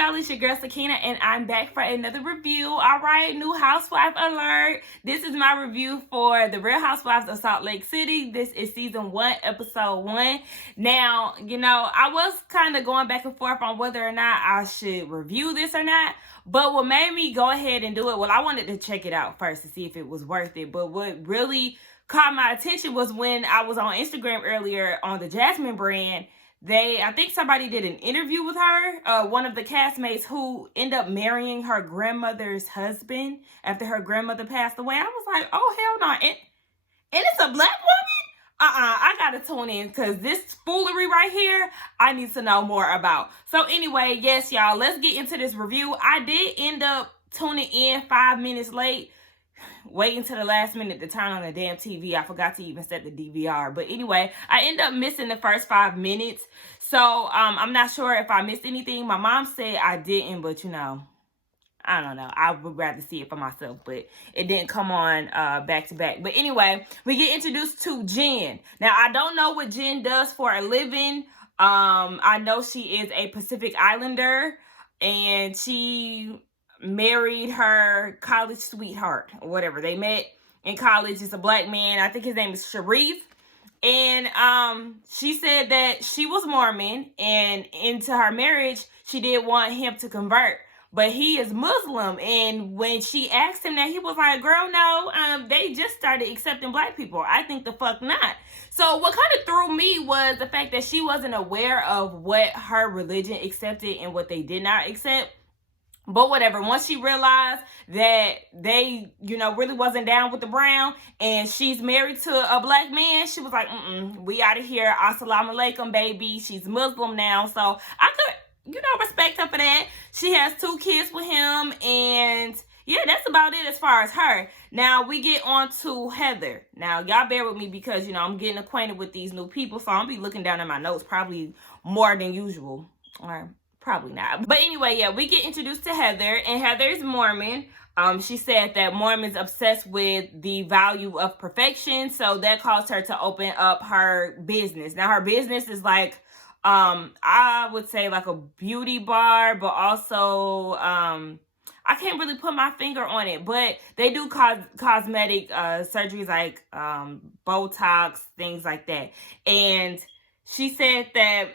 y'all? It's your girl Sakina, and I'm back for another review. All right, new housewife alert. This is my review for The Real Housewives of Salt Lake City. This is season 1, episode 1. Now, I was kind of going back and forth on whether or not I should review this or not. But what made me go ahead and do it, well, I wanted to check it out first to see if it was worth it. But what really caught my attention was when I was on Instagram earlier on the Jasmine brand. I think somebody did an interview with her, one of the castmates who ended up marrying her grandmother's husband after her grandmother passed away. I was like, oh, hell no. And it's a black woman? I gotta tune in because this foolery right here, I need to know more about. So anyway, yes, y'all, let's get into this review. I did end up tuning in 5 minutes late. Waiting to the last minute to turn on the damn TV. I forgot to even set the DVR. But anyway, I ended up missing the first 5 minutes. So, I'm not sure if I missed anything. My mom said I didn't, but I don't know. I would rather see it for myself, but it didn't come on back to back. But anyway, we get introduced to Jen. Now, I don't know what Jen does for a living. I know she is a Pacific Islander, and she married her college sweetheart or whatever. They met in college. It's a black man. I think his name is Sharif. And she said that she was Mormon, and into her marriage, she did want him to convert. But he is Muslim. And when she asked him that, he was like, girl, no, they just started accepting black people. I think the fuck not. So what kind of threw me was the fact that she wasn't aware of what her religion accepted and what they did not accept. But whatever, once she realized that they, really wasn't down with the brown and she's married to a black man, she was like, we out of here. Assalamu alaikum, baby. She's Muslim now. So I could, respect her for that. She has 2 kids with him. And yeah, that's about it as far as her. Now we get on to Heather. Now, y'all bear with me because, I'm getting acquainted with these new people. So I'll be looking down at my notes probably more than usual. Or probably not. But anyway, yeah, we get introduced to Heather, and Heather is Mormon. She said that Mormon's obsessed with the value of perfection, so that caused her to open up her business. Now, her business is like, I would say like a beauty bar, but also, I can't really put my finger on it, but they do cosmetic surgeries like Botox, things like that. And she said that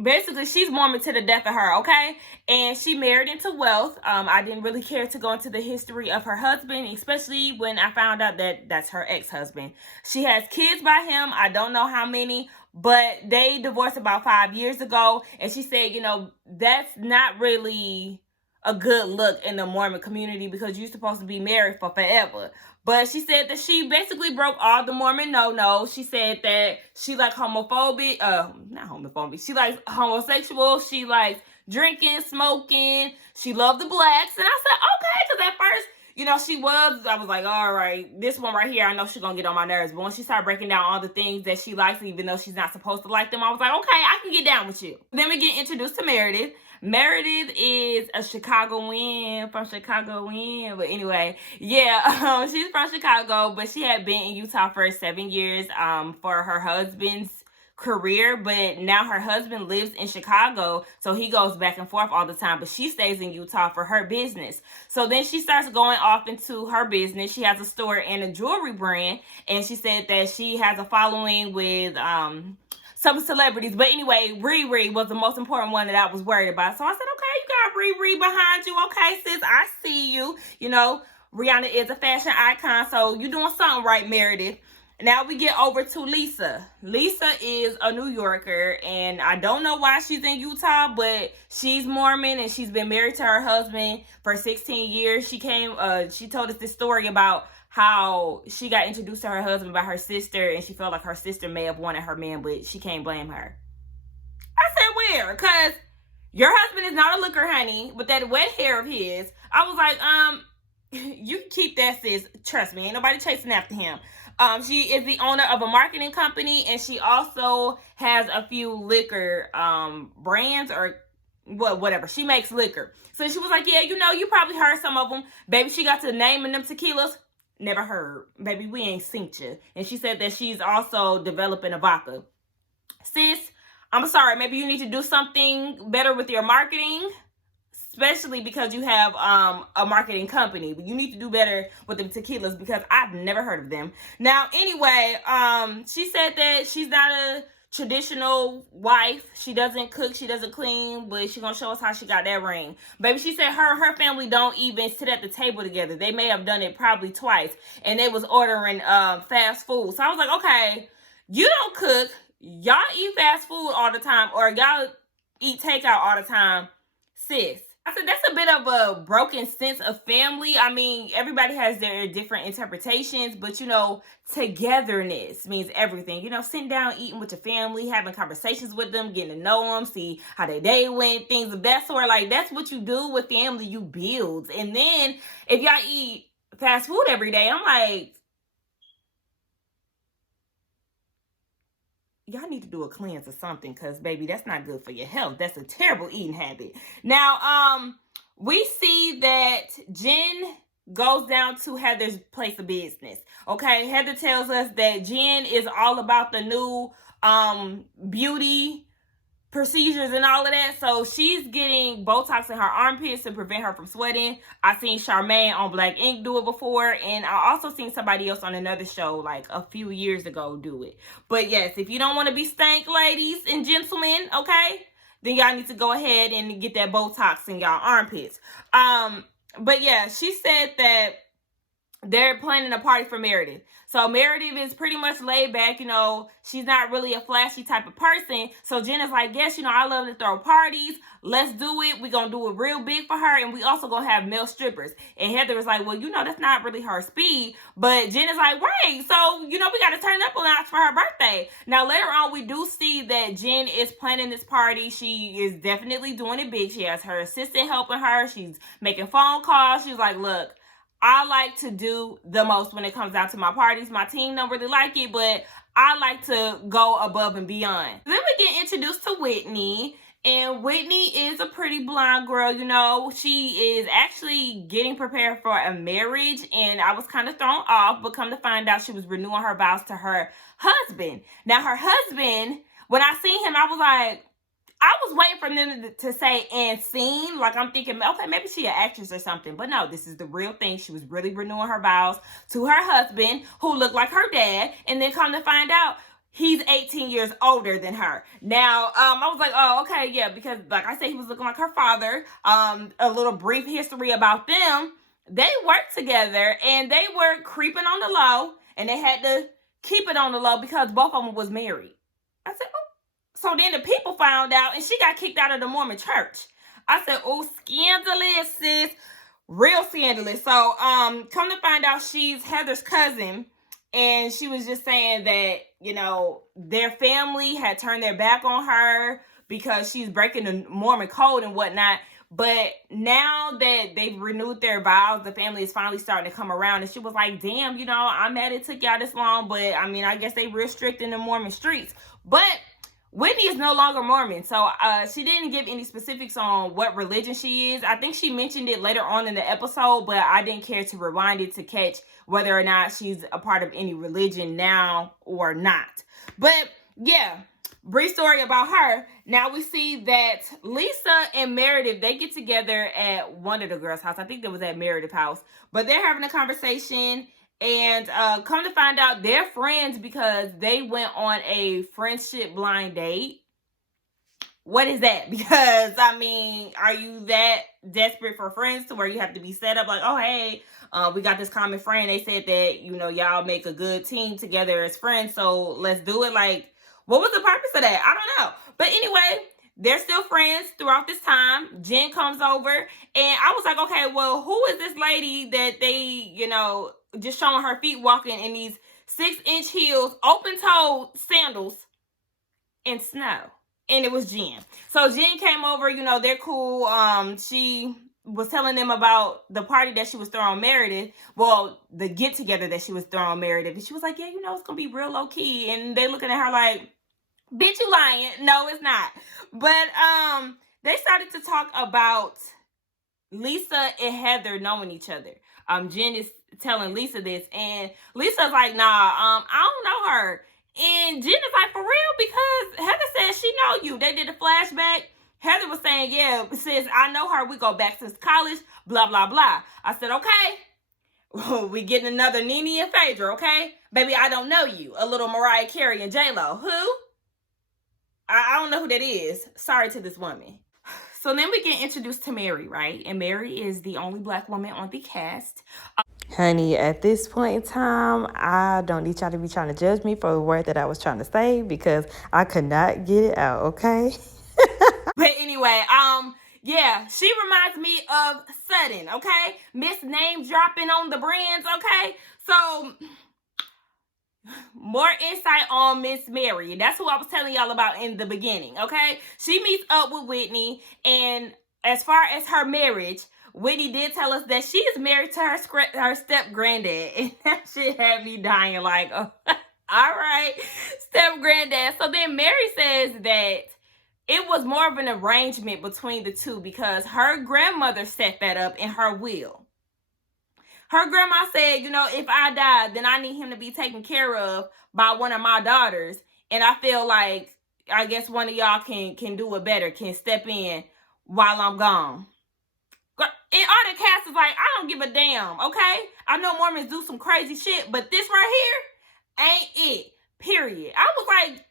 basically, she's Mormon to the death of her, okay? And she married into wealth. I didn't really care to go into the history of her husband, especially when I found out that that's her ex-husband. She has kids by him. I don't know how many, but they divorced about 5 years ago. And she said, that's not really a good look in the Mormon community because you're supposed to be married for forever. But she said that she basically broke all the Mormon no-nos. She said that she like homophobic, not homophobic. She likes homosexual. She likes drinking, smoking. She loved the blacks. And I said, okay, because at first, I was like, all right, this one right here, I know she's going to get on my nerves. But when she started breaking down all the things that she likes, even though she's not supposed to like them, I was like, okay, I can get down with you. Then we get introduced to Meredith. Meredith is a Chicagoan, from Chicago. But anyway, yeah, she's from Chicago, but she had been in Utah for 7 years for her husband's career. But now her husband lives in Chicago, so he goes back and forth all the time. But she stays in Utah for her business. So then she starts going off into her business. She has a store and a jewelry brand, and she said that she has a following with some celebrities. But anyway, Riri was the most important one that I was worried about. So I said, okay, you got Riri behind you. Okay, sis, I see you. Rihanna is a fashion icon, so you're doing something right, Meredith. Now we get over to Lisa. Lisa is a New Yorker, and I don't know why she's in Utah, but she's Mormon, and she's been married to her husband for 16 years. She told us this story about how she got introduced to her husband by her sister, and she felt like her sister may have wanted her man, but she can't blame her. I said, where? Because your husband is not a looker, honey, with that wet hair of his. I was like, you can keep that, sis. Trust me, ain't nobody chasing after him. She is the owner of a marketing company, and she also has a few liquor brands or whatever. She makes liquor. So she was like, yeah, you probably heard some of them. Baby, she got to naming them tequilas. Never heard. Baby, we ain't synced you. And she said that she's also developing a vodka. Sis, I'm sorry. Maybe you need to do something better with your marketing. especially because you have a marketing company. But you need to do better with the tequilas because I've never heard of them. Now, anyway, she said that she's not a traditional wife. She doesn't cook, she doesn't clean, but she's gonna show us how she got that ring. Baby, she said her family don't even sit at the table together. They may have done it probably twice, and they was ordering fast food. So I was like, okay, you don't cook, y'all eat fast food all the time, or y'all eat takeout all the time, sis. I said, that's a bit of a broken sense of family. I mean, everybody has their different interpretations, but, you know, togetherness means everything. You know, sitting down, eating with your family, having conversations with them, getting to know them, see how their day went, things of that sort. Like, that's what you do with family, you build. And then if y'all eat fast food every day, I'm like, y'all need to do a cleanse or something, because baby, that's not good for your health. That's a terrible eating habit. Now, we see that Jen goes down to Heather's place of business. Okay, Heather tells us that Jen is all about the new beauty procedures and all of that. So she's getting Botox in her armpits to prevent her from sweating. I've seen Charmaine on Black Ink do it before, and I also seen somebody else on another show like a few years ago do it. But yes, if you don't want to be stank, ladies and gentlemen, okay, then y'all need to go ahead and get that Botox in y'all armpits. But yeah, she said that they're planning a party for Meredith. So Meredith is pretty much laid back, you know, she's not really a flashy type of person. So Jen is like, yes, you know, I love to throw parties. Let's do it. We're going to do it real big for her. And we also going to have male strippers. And Heather was like, well, you know, that's not really her speed. But Jen is like, right. So, you know, we got to turn up a notch for her birthday. Now, later on, we do see that Jen is planning this party. She is definitely doing it big. She has her assistant helping her. She's making phone calls. She's like, look, I like to do the most when it comes down to my parties. My team don't really like it, but I like to go above and beyond. Then we get introduced to Whitney. And Whitney is a pretty blonde girl, you know. She is actually getting prepared for a marriage. And I was kind of thrown off, but come to find out she was renewing her vows to her husband. Now, her husband, when I seen him, I was like, I was waiting for them to say and scene. Like, I'm thinking, okay, maybe she an actress or something. But no, this is the real thing. She was really renewing her vows to her husband, who looked like her dad. And then come to find out, he's 18 years older than her. Now, I was like, oh, okay, yeah. Because, like I said, he was looking like her father. A little brief history about them. They worked together, and they were creeping on the low. And they had to keep it on the low because both of them was married. I said, oh. So then the people found out, and she got kicked out of the Mormon church. I said, oh, scandalous, sis. Real scandalous. So, come to find out, she's Heather's cousin. And she was just saying that, you know, their family had turned their back on her because she's breaking the Mormon code and whatnot. But now that they've renewed their vows, the family is finally starting to come around. And she was like, damn, you know, I'm mad it took y'all this long. But, I mean, I guess they real strict in the Mormon streets. But Whitney is no longer Mormon, so she didn't give any specifics on what religion she is. I think she mentioned it later on in the episode, but I didn't care to rewind it to catch whether or not she's a part of any religion now or not. But yeah, brief story about her. Now we see that Lisa and Meredith, they get together at one of the girls' house. I think it was at Meredith's house, but they're having a conversation. And come to find out, they're friends because they went on a friendship blind date. What is that? Because, I mean, are you that desperate for friends to where you have to be set up like, oh, hey, we got this common friend. They said that, you know, y'all make a good team together as friends, so let's do it. Like, what was the purpose of that? I don't know. But anyway, they're still friends throughout this time. Jen comes over, and I was like, okay, well, who is this lady that they, you know, just showing her feet walking in these 6-inch heels, open-toed sandals in snow? And it was Jen. So Jen came over, you know, they're cool. She was telling them about the party that she was throwing Meredith. Well, the get-together that she was throwing Meredith. And she was like, yeah, you know, it's going to be real low-key. And they looking at her like, bitch, you lying. No, it's not. But they started to talk about Lisa and Heather knowing each other. Jen is telling Lisa this, and Lisa's like, nah, I don't know her. And Jen is like, for real? Because Heather said she know you. They did a flashback, Heather was saying, yeah, sis, I know her. We go back since college, blah, blah, blah. I said, okay. We getting another Nene and Phaedra, okay? Baby, I don't know you. A little Mariah Carey and J-Lo. Who? I don't know who that is. Sorry to this woman. So then we get introduced to Mary, right? And Mary is the only black woman on the cast. Honey, at this point in time, I don't need y'all to be trying to judge me for the word that I was trying to say because I could not get it out, okay? But anyway, yeah, she reminds me of Sudden, okay? Miss Name dropping on the brands, okay? So, more insight on Miss Mary. That's who I was telling y'all about in the beginning, okay? She meets up with Whitney, and as far as her marriage, Whitney did tell us that she is married to her step granddad, and that shit had me dying like, oh, all right, step granddad. So then Mary says that it was more of an arrangement between the two because her grandmother set that up in her will. Her grandma said, you know, if I die, then I need him to be taken care of by one of my daughters. And I feel like, I guess one of y'all can do it better, can step in while I'm gone. And all the cast is like, I don't give a damn, okay? I know Mormons do some crazy shit, but this right here ain't it, period. I was like,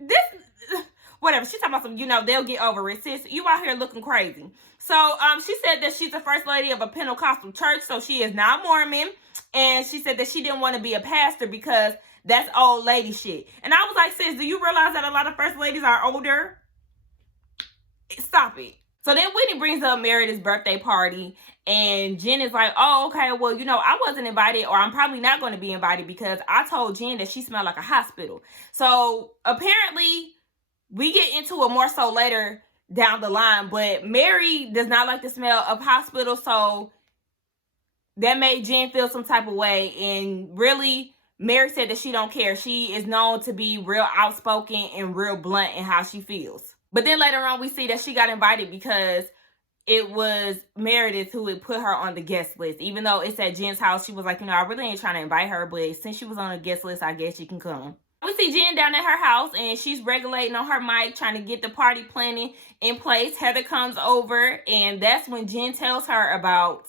this, whatever. She's talking about some, you know, they'll get over it, sis. You out here looking crazy. So, she said that she's the first lady of a Pentecostal church, so she is not Mormon. And she said that she didn't want to be a pastor because that's old lady shit. And I was like, sis, do you realize that a lot of first ladies are older? Stop it. So then Whitney brings up Meredith's birthday party, and Jen is like, oh, okay, well, you know, I wasn't invited, or I'm probably not going to be invited because I told Jen that she smelled like a hospital. So apparently we get into it more so later down the line, but Mary does not like the smell of hospital, so that made Jen feel some type of way. And really, Mary said that she don't care. She is known to be real outspoken and real blunt in how she feels. But then later on, we see that she got invited because it was Meredith who had put her on the guest list. Even though it's at Jen's house, she was like, you know, I really ain't trying to invite her, but since she was on a guest list, I guess she can come. We see Jen down at her house, and she's regulating on her mic, trying to get the party planning in place. Heather comes over, and that's when Jen tells her about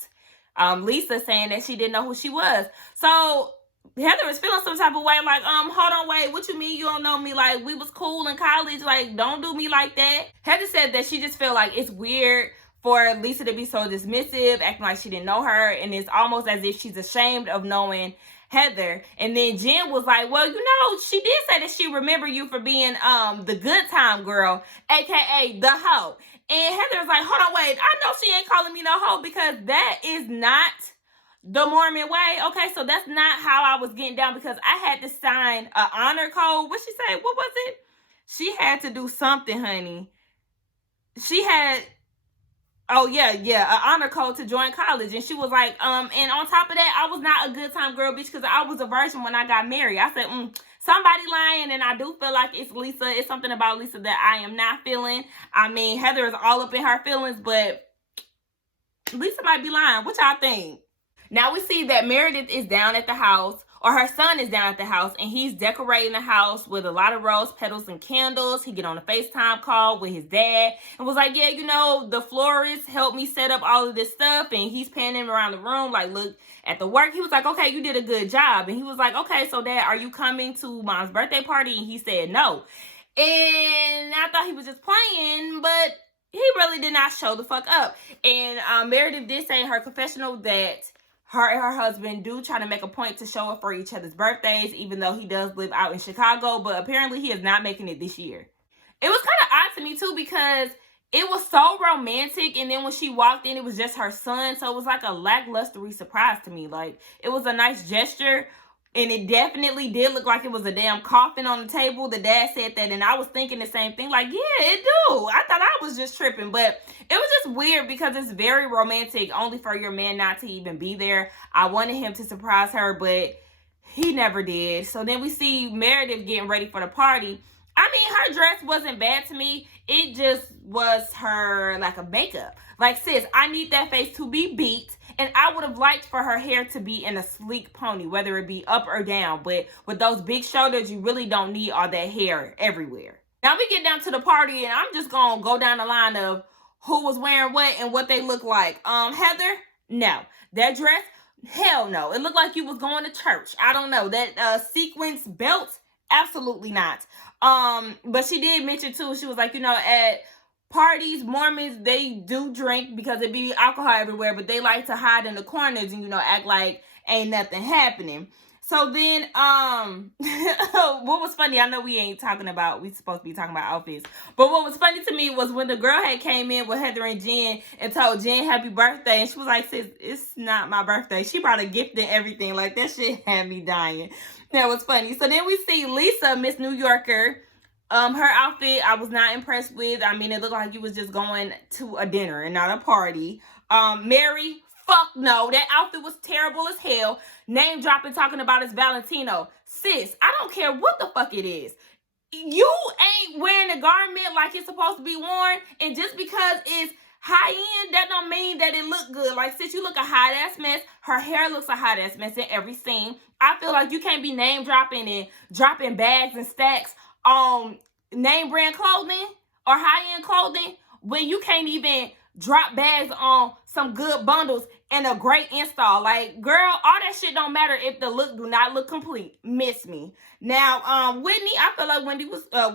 Lisa, saying that she didn't know who she was. So Heather is feeling some type of way, like, hold on, wait, what you mean you don't know me? Like, we was cool in college, like, don't do me like that. Heather said that she just feel like it's weird for Lisa to be so dismissive, acting like she didn't know her, and it's almost as if she's ashamed of knowing Heather. And then Jen was like, well, you know, she did say that she remember you for being the good time girl, aka the hoe. And Heather's like, hold on, wait, I know she ain't calling me no hoe because that is not the Mormon way. Okay, so that's not how I was getting down because I had to sign an honor code. What she say? What was it? She had to do something, honey. She had, oh yeah, an honor code to join college. And she was like, and on top of that, I was not a good time girl, bitch, because I was a virgin when I got married. I said, somebody lying, and I do feel like it's Lisa. It's something about Lisa that I am not feeling. I mean, Heather is all up in her feelings, but Lisa might be lying. What y'all think? Now we see that Meredith is down at the house, or her son is down at the house, and he's decorating the house with a lot of rose petals and candles. He get on a FaceTime call with his dad and was like, yeah, you know, the florist helped me set up all of this stuff, and he's panning around the room like, look at the work. He was like, okay, you did a good job. And he was like, okay, so Dad, are you coming to Mom's birthday party? And he said no. And I thought he was just playing, but he really did not show the fuck up. And Meredith did say in her confessional that her and her husband do try to make a point to show up for each other's birthdays, even though he does live out in Chicago, but apparently he is not making it this year. It was kind of odd to me too because it was so romantic, and then when she walked in, it was just her son, so it was like a lackluster surprise to me. Like, it was a nice gesture, and it definitely did look like it was a damn coffin on the table. The dad said that, and I was thinking the same thing. Like, yeah, it do. I thought I was just tripping, but it was just weird because it's very romantic, only for your man not to even be there. I wanted him to surprise her, but he never did. So then we see Meredith getting ready for the party. I mean, her dress wasn't bad to me. It just was her lack of makeup. Like, sis, I need that face to be beat. And I would have liked for her hair to be in a sleek pony, whether it be up or down. But with those big shoulders, you really don't need all that hair everywhere. Now we get down to the party, and I'm just gonna go down the line of who was wearing what and what they look like. Heather, no. That dress, hell no. It looked like you was going to church. I don't know. That sequence belt, absolutely not. But she did mention too, she was like, at parties, Mormons, they do drink because it be alcohol everywhere, but they like to hide in the corners and, act like ain't nothing happening. So then, what was funny, I know we supposed to be talking about outfits, but what was funny to me was when the girl had came in with Heather and Jen and told Jen happy birthday, and she was like, sis, it's not my birthday. She brought a gift and everything. Like, that shit had me dying. That was funny. So then we see Lisa, Miss New Yorker. Her outfit, I was not impressed with. I mean, it looked like you was just going to a dinner and not a party. Mary, fuck no. That outfit was terrible as hell. Name dropping, talking about it's Valentino. Sis, I don't care what the fuck it is. You ain't wearing a garment like it's supposed to be worn. And just because it's high end, that don't mean that it look good. Like, sis, you look a hot ass mess. Her hair looks a hot ass mess in every scene. I feel like you can't be name dropping and dropping bags and stacks on name brand clothing or high-end clothing when you can't even drop bags on some good bundles and a great install. Like, girl, all that shit don't matter if the look do not look complete. Miss me. Now, Whitney, I feel like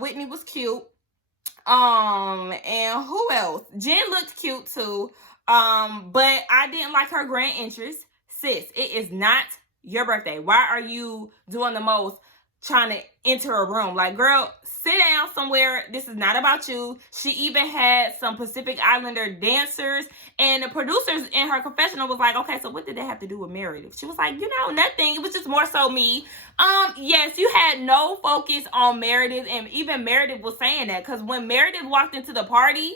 Whitney was cute. And who else? Jen looked cute too. But I didn't like her grand entrance. Sis, it is not your birthday. Why are you doing the most trying to enter a room? Like, girl, sit down somewhere. This is not about you. She even had some Pacific Islander dancers, and the producers in her confessional was like, okay, so what did that have to do with Meredith? She was like, nothing. It was just more so me. Yes, you had no focus on Meredith, and even Meredith was saying that, because when Meredith walked into the party,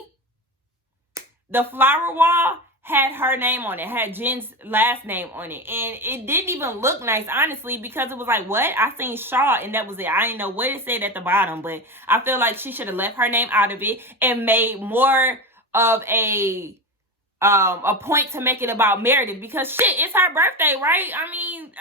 the flower wall had her name on it, had Jen's last name on it. And it didn't even look nice, honestly, because it was like, what? I seen Shaw, and that was it. I didn't know what it said at the bottom, but I feel like she should have left her name out of it and made more of a point to make it about Meredith, because shit, it's her birthday, right? I mean,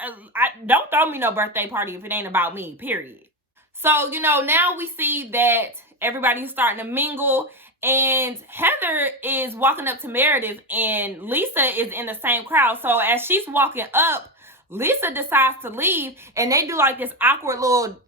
don't throw me no birthday party if it ain't about me, period. So, now we see that everybody's starting to mingle, and Heather is walking up to Meredith, and Lisa is in the same crowd. So as she's walking up, Lisa decides to leave, and they do like this awkward little,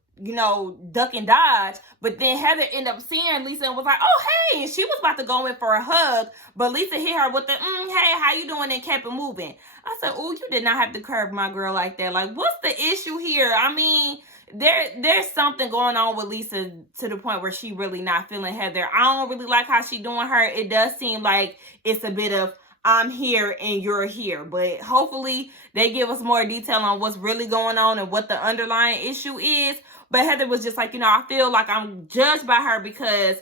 duck and dodge. But then Heather ended up seeing Lisa and was like, oh, hey. And she was about to go in for a hug, but Lisa hit her with the, hey, how you doing? And kept it moving. I said, oh, you did not have to curb my girl like that. Like, what's the issue here? I mean, there's something going on with Lisa to the point where she really not feeling Heather. I don't really like how she doing her. It does seem like it's a bit of I'm here and you're here, but hopefully they give us more detail on what's really going on and what the underlying issue is. But Heather was just like, I feel like I'm judged by her because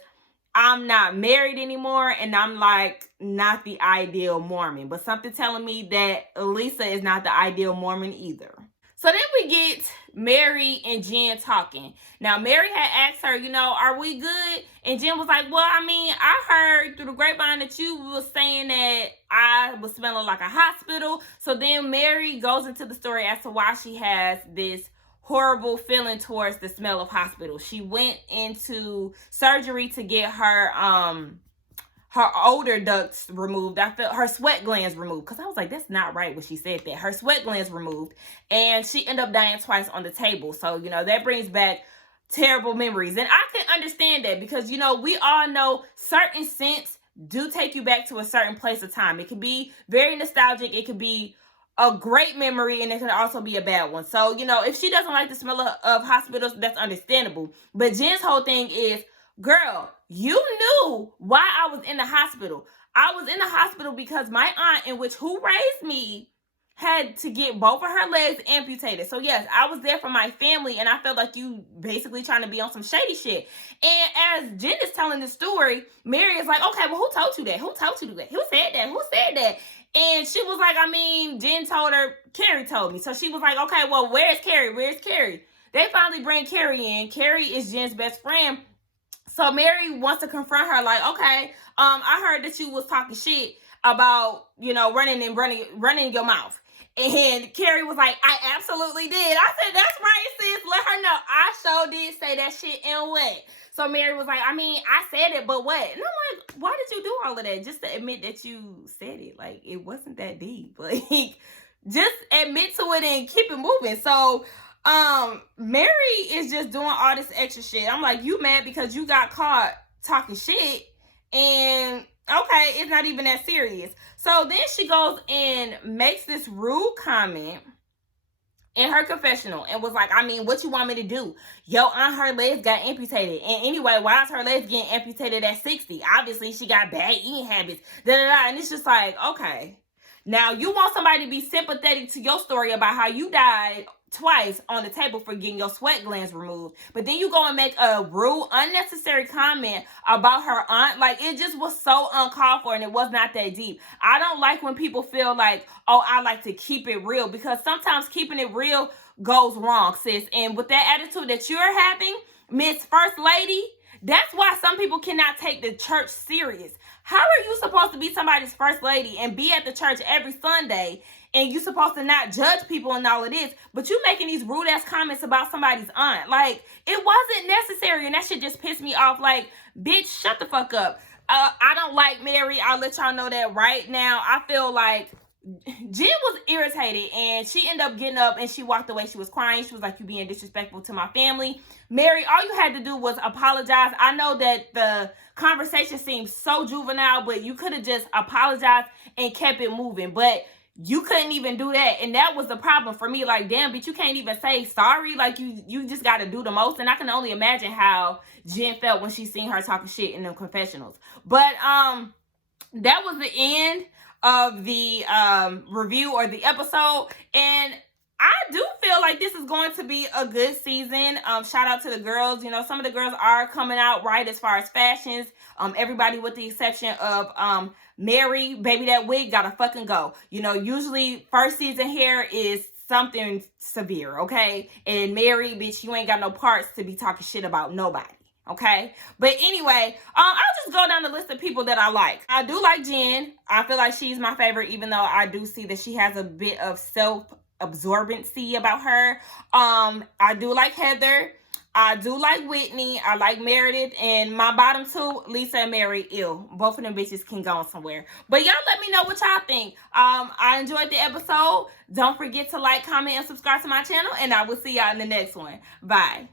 I'm not married anymore, and I'm like not the ideal Mormon. But something telling me that Lisa is not the ideal Mormon either. So then we get Mary and Jen talking. Now, Mary had asked her, are we good? And Jen was like, well, I mean, I heard through the grapevine that you was saying that I was smelling like a hospital. So then Mary goes into the story as to why she has this horrible feeling towards the smell of hospital. She went into surgery to get her odor ducts removed. I felt her sweat glands removed, because I was like, that's not right when she said that. Her sweat glands removed, and she ended up dying twice on the table. So, that brings back terrible memories. And I can understand that, because, we all know certain scents do take you back to a certain place of time. It can be very nostalgic. It could be a great memory, and it can also be a bad one. So, if she doesn't like the smell of hospitals, that's understandable. But Jen's whole thing is, girl, you knew why I was in the hospital. I was in the hospital because my aunt, who raised me, had to get both of her legs amputated. So yes, I was there for my family, and I felt like you basically trying to be on some shady shit. And as Jen is telling the story, Mary is like, okay, well, who told you that? Who told you that? Who said that? Who said that? And she was like, I mean, Jen told her, Carrie told me. So she was like, okay, well, where's Carrie? Where's Carrie? They finally bring Carrie in. Carrie is Jen's best friend. So Mary wants to confront her, like, okay, I heard that you was talking shit about, running your mouth. And Carrie was like, I absolutely did. I said, that's right, sis. Let her know. I sure did say that shit and what. So Mary was like, I mean, I said it, but what? And I'm like, why did you do all of that? Just to admit that you said it. Like, it wasn't that deep. Like, just admit to it and keep it moving. So Mary is just doing all this extra shit. I'm like, you mad because you got caught talking shit, and okay, it's not even that serious. So then she goes and makes this rude comment in her confessional and was like, I mean, what you want me to do? Yo, aunt, her legs got amputated. And anyway, why is her legs getting amputated at 60? Obviously, she got bad eating habits. And it's just like, okay. Now, you want somebody to be sympathetic to your story about how you died twice on the table for getting your sweat glands removed. But then you go and make a rude, unnecessary comment about her aunt. Like, it just was so uncalled for, and it was not that deep. I don't like when people feel like, oh, I like to keep it real, because sometimes keeping it real goes wrong, sis. And with that attitude that you're having, Miss First Lady, that's why some people cannot take the church serious. How are you supposed to be somebody's first lady and be at the church every Sunday, and you supposed to not judge people and all of this, but you making these rude ass comments about somebody's aunt? Like, it wasn't necessary, and that shit just pissed me off. Like, bitch, shut the fuck up. I don't like Mary. I'll let y'all know that right now. I feel like Jen was irritated, and she ended up getting up and she walked away. She was crying. She was like, you being disrespectful to my family. Mary, all you had to do was apologize. I know that the conversation seems so juvenile, but you could have just apologized and kept it moving. But you couldn't even do that, and that was the problem for me. Like, damn, bitch, you can't even say sorry. Like, you just got to do the most. And I can only imagine how Jen felt when she seen her talking shit in the confessionals. But that was the end of the review or the episode, and I do feel like this is going to be a good season. Shout out to the girls. You know, some of the girls are coming out right as far as fashions. Everybody with the exception of Mary, baby, that wig gotta fucking go. You know, usually first season hair is something severe, okay? And Mary, bitch, you ain't got no parts to be talking shit about nobody. Okay, but anyway, I'll just go down the list of people that I like. I do like Jen. I feel like she's my favorite, even though I do see that she has a bit of self-absorbency about her. I do like Heather. I do like Whitney. I like Meredith. And my bottom two, Lisa and Mary, ew. Both of them bitches can go somewhere. But y'all let me know what y'all think. I enjoyed the episode. Don't forget to like, comment, and subscribe to my channel. And I will see y'all in the next one. Bye.